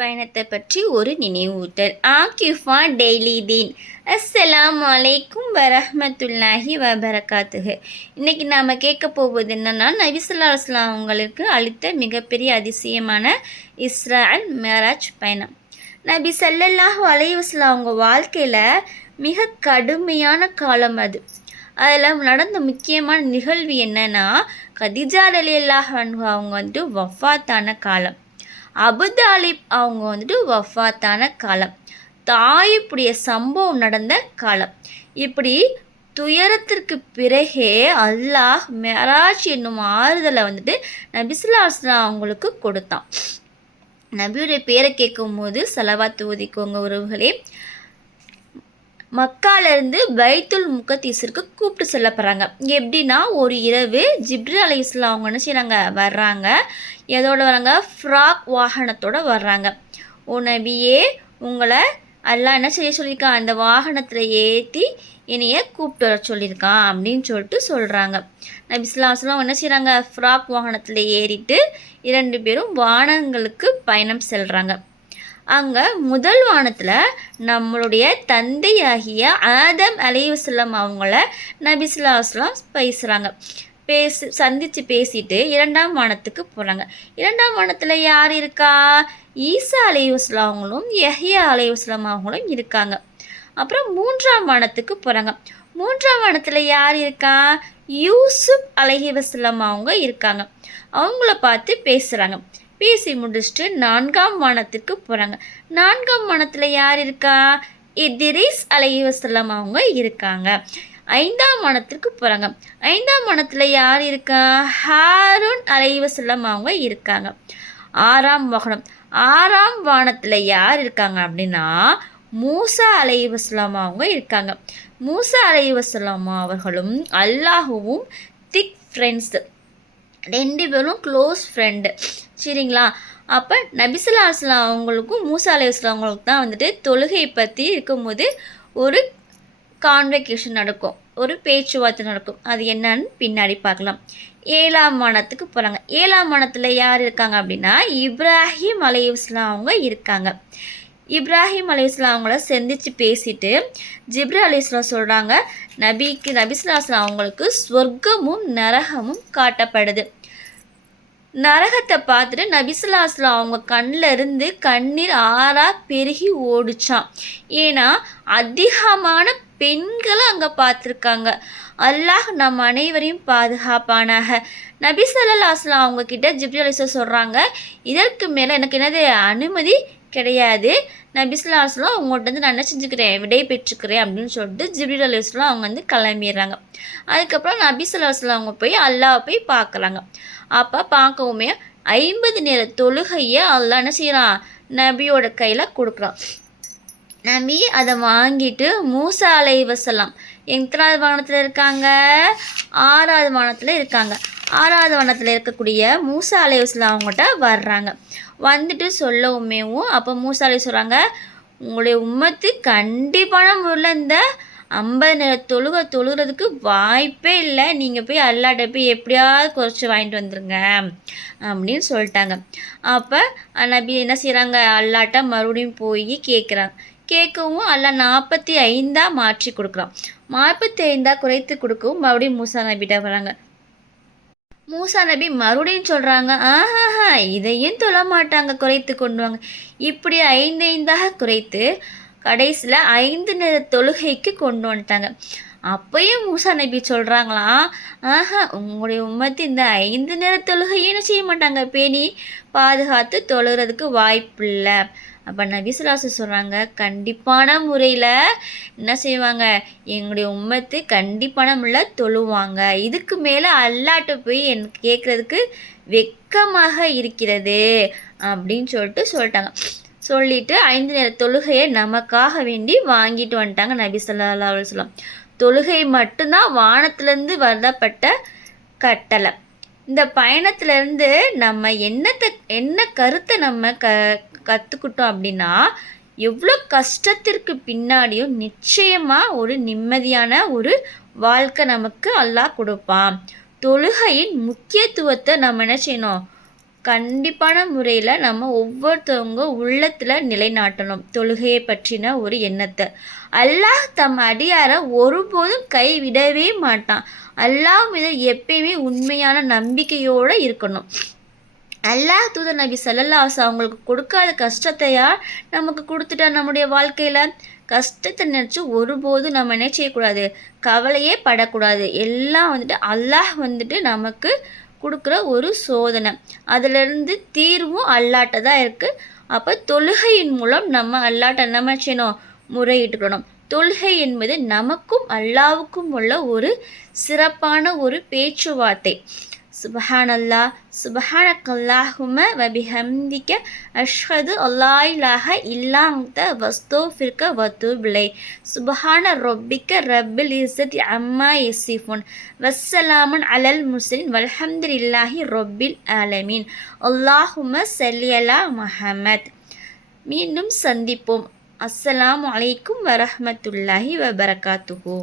பயணத்தை பற்றி ஒரு நினைவூட்டல். ஆகிஃபா டெய்லி தீன். அஸ்ஸலாமு அலைக்கும் வரஹ்மத்துல்லாஹி வபரகாத்துஹு. இன்னைக்கு நாம் கேட்க போவது என்னன்னா, நபி ஸல்லல்லாஹு அலைஹி வஸல்லம் அவங்களுக்கு அளித்த மிகப்பெரிய அதிசயமான இஸ்ரா மிஅராஜ் பயணம். நபி ஸல்லல்லாஹு அலைஹி வஸல்லம் அவங்க வாழ்க்கையில் மிக கடுமையான காலம் அது. அதில் நடந்த முக்கியமான நிகழ்வு என்னன்னா, கதீஜா ரலியல்லாஹு அன்ஹா அவங்க வஃபாத்தான காலம். அபுதாலிப் அவங்க வஃபாத்தான காலம். தாயிப்புடைய சம்பவம் நடந்த காலம். இப்படி துயரத்திற்கு பிறகே அல்லாஹ் மிஅராஜ் என்னும் ஆறுதலை நபி ஸல்லல்லாஹு அலைஹி வஸல்லம் அவங்களுக்கு கொடுத்தான். நபியுடைய பேரை கேட்கும் போது ஸலவாத் ஓதிக்கோங்க உறவுகளே. மக்காலேருந்து பைத்துல் முகத்தீஸிற்கு கூப்பிட்டு செல்லப்படுறாங்க. எப்படின்னா, ஒரு இரவு ஜிப்ரீல் அலைஹிஸ்ஸலாம் அவங்க என்ன செய்கிறாங்க, வர்றாங்க. எதோடு வராங்க? ஃப்ராக் வாகனத்தோடு வர்றாங்க. ஓ நபியே, உங்களை அல்லாஹ் என்ன செய்ய சொல்லியிருக்கான், அந்த வாகனத்தில் ஏற்றி என்னைய கூப்பிட்டு வர சொல்லியிருக்கான் அப்படின்னு சொல்கிறாங்க. நபி ஸல்லல்லாஹு அலைஹி வஸல்லம் என்ன செய்கிறாங்க, ஃப்ராக் வாகனத்தில் ஏறிட்டு 2 பேரும் வானங்களுக்கு பயணம் செல்கிறாங்க. அங்கே முதல் வானத்தில் நம்மளுடைய தந்தையாகிய ஆதம் அலைஹிஸ்ஸலாம் அவங்கள நபி ஸல்லல்லாஹு அலைஹி வஸல்லம் பேசுகிறாங்க. சந்தித்து பேசிட்டு 2ஆம் வானத்துக்கு போகிறாங்க. 2ஆம் வானத்தில் யார் இருக்கா? ஈசா அலைஹிஸ்ஸலாம் அவங்களும் யஹ்யா அலைஹிஸ்ஸலாம் அவங்களும் இருக்காங்க. அப்புறம் 3ஆம் வானத்துக்கு போகிறாங்க. 3ஆம் வானத்தில் யார் இருக்கா? யூசுப் அலைஹிஸ்ஸலாம் அவங்க இருக்காங்க. அவங்கள பார்த்து பேசுகிறாங்க. பேசி முடிச்சுட்டு 4ஆம் வானத்திற்கு போகிறாங்க. 4ஆம் வானத்தில் யார் இருக்கா? இத்ரீஸ் அலைஹிஸ்ஸலாம் அவங்க இருக்காங்க. 5ஆம் வானத்திற்கு போகிறாங்க. 5ஆம் வானத்தில் யார் இருக்கா? ஹாரூன் அலைஹிஸ்ஸலாம் அவங்க இருக்காங்க. 6ஆம் வானம். 6ஆம் வானத்தில் யார் இருக்காங்க அப்படின்னா, மூசா அலைஹிஸ்ஸலாம் அவங்க இருக்காங்க. மூசா அலைஹிஸ்ஸலாம் அவர்களும் அல்லாஹுவும் திக் ஃப்ரெண்ட்ஸு, 2 பேரும் க்ளோஸ் ஃப்ரெண்டு. சரிங்களா? அப்போ நபி ஸல்லல்லாஹு அலைஹி வஸல்லம் அவங்களுக்கும் மூசா அலைஹிஸ்ஸலாம் அவங்களுக்கு தான் தொழுகையை பற்றி இருக்கும்போது ஒரு கான்வெகேஷன் நடக்கும், ஒரு பேச்சுவார்த்தை நடக்கும். அது என்னன்னு பின்னாடி பார்க்கலாம். 7ஆம் வானத்துக்கு போகிறாங்க. 7ஆம் வானத்தில் யார் இருக்காங்க அப்படின்னா, இப்ராஹிம் அலைஹிஸ்ஸலாம் அவங்க இருக்காங்க. இப்ராஹிம் அலைஹிஸ்ஸலாம் அவங்கள சந்தித்து பேசிட்டு ஜிப்ரீல் அலைஹிஸ்ஸலாம் சொல்கிறாங்க, நபி ஸல்லல்லாஹு அலைஹி வஸல்லம் அவங்களுக்கு சொர்க்கமும் நரகமும் காட்டப்படுது. நரகத்தை பார்த்துட்டு நபி ஸல்லல்லாஹு அலைஹி வஸல்லம் அவங்க கண்ணில் இருந்து கண்ணீர் ஆறா பெருகி ஓடிச்சான். ஏன்னா அதிகமான பெண்களை அங்கே பார்த்துருக்காங்க. அல்லாஹ் நம் அனைவரையும் பாதுகாப்பானாக. நபி ஸல்லல்லாஹு அலைஹி வஸல்லம் அவங்க கிட்ட ஜிப்ரீல் அலைஹிஸ்ஸலாம் சொல்கிறாங்க, இதற்கு மேலே எனக்கு என்னது அனுமதி கிடையாது. நபி ஸல்லல்லாஹு அலைஹி வஸல்லம் அவங்கள்ட்ட நான் என்ன செஞ்சுக்கிறேன், விடை பெற்றுக்கிறேன் அப்படின்னு சொல்லிட்டு ஜிப்ரீல் அலைஹிஸ்ஸலாம் அவங்க கிளம்பிடுறாங்க. அதுக்கப்புறம் நபி ஸல்லல்லாஹு அலைஹி வஸல்லம் அவங்க போய் அல்லாஹ் போய் பார்க்குறாங்க. அப்போ பார்க்கவுமே 50 நேர தொழுகையை அல்லாஹ் என்ன செய்கிறான், நபியோட கையில் கொடுக்குறான். நபி அதை வாங்கிட்டு மூசா அலைஹிஸ்ஸலாம் எத்தனாவது வானத்தில் இருக்காங்க? 6ஆவது வானத்தில் இருக்காங்க. 6ஆவது வானத்தில் இருக்கக்கூடிய மூசா அலைஹிஸ்ஸலாம் அவங்கள்ட்ட வர்றாங்க. வந்துட்டு சொல்லவுமேவும் அப்போ மூசா அலைஹிஸ்ஸலாம் சொல்கிறாங்க, உங்களுடைய உம்மத்து கண்டிப்பான முறையில் இந்த 50 நேர தொழுகிறதுக்கு வாய்ப்பே இல்லை. நீங்கள் போய் அல்லாட்ட போய் எப்படியாவது குறைச்சி வாங்கிட்டு வந்துருங்க அப்படின்னு சொல்லிட்டாங்க. அப்போ நபி என்ன செய்கிறாங்க, அல்லாட்ட மறுபடியும் போய் கேட்குறாங்க. கேட்கவும் அல்லாஹ் 45 மாற்றி கொடுக்குறான். 45 குறைத்து கொடுக்கவும் மறுபடியும் மூசா நபிட்ட வராங்க. மூசா நபி மறுபடியும் சொல்கிறாங்க, இதையும் தொழ மாட்டாங்க, குறைத்து கொண்டு வாங்க. இப்படி 5 குறைத்து கடைசியில் 5 நேர தொழுகைக்கு கொண்டு வந்துட்டாங்க. அப்பயும் மூசா நபி சொல்கிறாங்களாம், உங்களுடைய உம்மத்து இந்த 5 நேர தொழுகையும் என்ன செய்ய மாட்டாங்க, பேணி பாதுகாத்து தொழுகிறதுக்கு வாய்ப்பு இல்லை. அப்போ நபி ஸல்லல்லாஹு அலைஹி வஸல்லம் சொல்கிறாங்க, கண்டிப்பான முறையில் என்ன செய்வாங்க, எங்களுடைய உம்மத்து கண்டிப்பான முறையில் தொழுவாங்க. இதுக்கு மேலே அல்லாட்ட போய் எனக்கு கேட்குறதுக்கு வெட்கமாக இருக்கிறது அப்படின்னு சொல்லிட்டாங்க. சொல்லிவிட்டு 5 நேர தொழுகையை நமக்காக வேண்டி வாங்கிட்டு வந்துட்டாங்க நபி ஸல்லல்லாஹு அலைஹி வஸல்லம். தொழுகை மட்டும்தான் வானத்திலேருந்து வரப்பட்ட கட்டளை. இந்த பயணத்திலேருந்து நம்ம என்ன கருத்தை நம்ம கற்றுக்கிட்டோம் அப்படின்னா, எவ்வளோ கஷ்டத்திற்கு பின்னாடியும் நிச்சயமாக ஒரு நிம்மதியான ஒரு வாழ்க்கை நமக்கு அல்லாஹ் கொடுப்பான். தொழுகையின் முக்கியத்துவத்தை நம்ம என்ன செய்யணும், கண்டிப்பான முறையில் நம்ம ஒவ்வொருத்தவங்க உள்ளத்தில் நிலைநாட்டணும் தொழுகையை பற்றின ஒரு எண்ணத்தை. அல்லாஹ் தம் அடியாரை ஒருபோதும் கைவிடவே மாட்டான். அல்லாஹ் மீது எப்பயுமே உண்மையான நம்பிக்கையோடு இருக்கணும். அல்லாஹ் தூதர் நபி ஸல்லல்லாஹு அலைஹி வஸல்லம் அவங்களுக்கு கொடுக்காத கஷ்டத்தையா நமக்கு கொடுத்துட்டா நம்முடைய வாழ்க்கையில். கஷ்டத்தை நினச்சி ஒருபோதும் நம்ம என்ன செய்யக்கூடாது, கவலையே படக்கூடாது. எல்லாம் அல்லாஹ் நமக்கு கொடுக்குற ஒரு சோதனை. அதிலிருந்து தீர்வும் அல்லாட்ட தான் இருக்குது. அப்போ தொழுகையின் மூலம் நம்ம அல்லாட்ட நம்ம செய்யணும், முறையிட்டுக்கணும். தொழுகை என்பது நமக்கும் அல்லாவுக்கும் உள்ள ஒரு சிறப்பான ஒரு பேச்சுவார்த்தை. சுபஹானல்லாஹ் சுபஹானக்கல்லாஹும்ம வபிஹம்திக அஷ்ஹது அல்லா இலாஹ இல்லா அன்த வஸ்தோஃபிர்க வத்தூபிலை சுபஹான ரொப்பிக்க ரப்பில் இஸ்ஸத்தி அம்மா யசிஃபுன் வஸ்ஸலாமுன் அலல் முஸ்லிம் வல்ஹம்துலில்லாஹி ரொப்பில் ஆலமீன் அல்லாஹும்ம ஸல்லி அலா முஹம்மத். மீண்டும் சந்திப்போம். அஸ்ஸலாமு அலைக்கும் வரஹ்மத்துல்லாஹி வபரகாத்துஹு.